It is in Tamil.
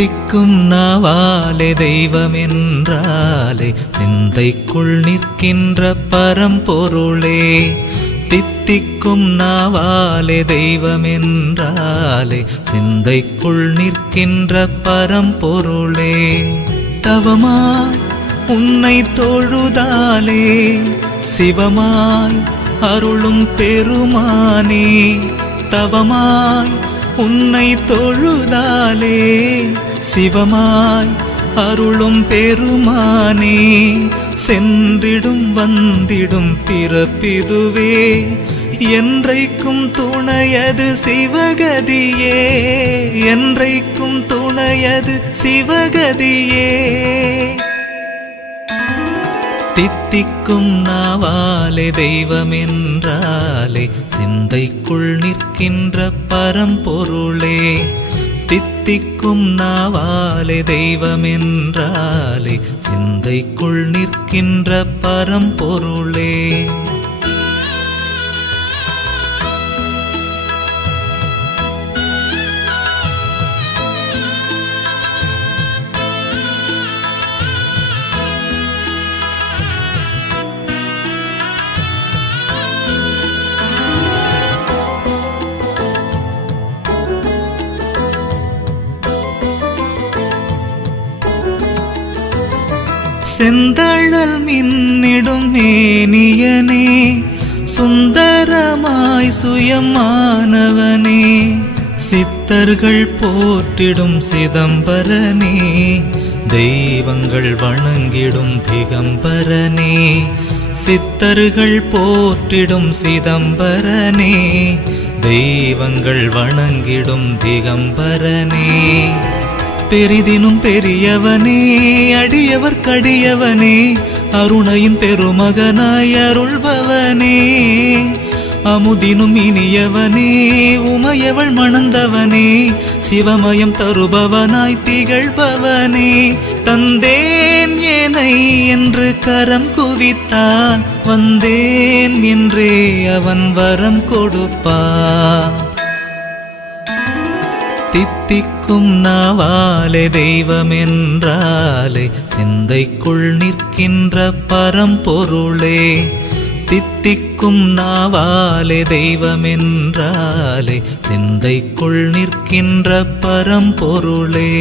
தித்திக்கும் நாவாலே தெய்வம் என்றாலே சிந்தைக்குள் நிற்கின்ற பரம்பொருளே. தித்திக்கும் நாவாலே தெய்வம் என்றாலே சிந்தைக்குள் நிற்கின்ற பரம்பொருளே. தவமாய் உன்னை தொழுதாலே சிவமாய் அருளும் பெருமானே. தவமாய் உன்னை தொழுதாலே சிவமாய் அருளும் பெருமானே. சென்றிடும் வந்திடும் பிறப்பிதுவே என்றைக்கும் துணையது சிவகதியே. என்றைக்கும் துணையது சிவகதியே. தித்திக்கும் நாவாலே தெய்வம் என்றாலே சிந்தைக்குள் நிற்கின்ற பரம்பொருளே. தித்திக்கும் நாவாலே தெய்வம் என்றாலே சிந்தைக்குள் நிற்கின்ற பரம்பொருளே. செந்தழல் மின்னிடும் மேனியனே சுந்தரமாய் சுயமானவனே. சித்தர்கள் போற்றிடும் சிதம்பரனே தெய்வங்கள் வணங்கிடும் திகம்பரனே. சித்தர்கள் போற்றிடும் சிதம்பரனே தெய்வங்கள் வணங்கிடும் திகம்பரனே. பெரிதினும் பெரியவனே அடியவர் கடியவனே அருணையின் பெருமகனாய் அருள்பவனே. அமுதினும் இனியவனே உமையவள் மணந்தவனே சிவமயம் தருபவனாய் திகழ்பவனே. தந்தேன் ஏனை என்று கரம் குவித்தான் வந்தேன் என்றே அவன் வரம் கொடுப்பான். தித்திக்கும் நாவாலே தெய்வம் என்றாலே சிந்தைக்குள் நிற்கின்ற பரம்பொருளே. தித்திக்கும் நாவாலே தெய்வம் என்றாலே சிந்தைக்குள் நிற்கின்ற பரம்பொருளே.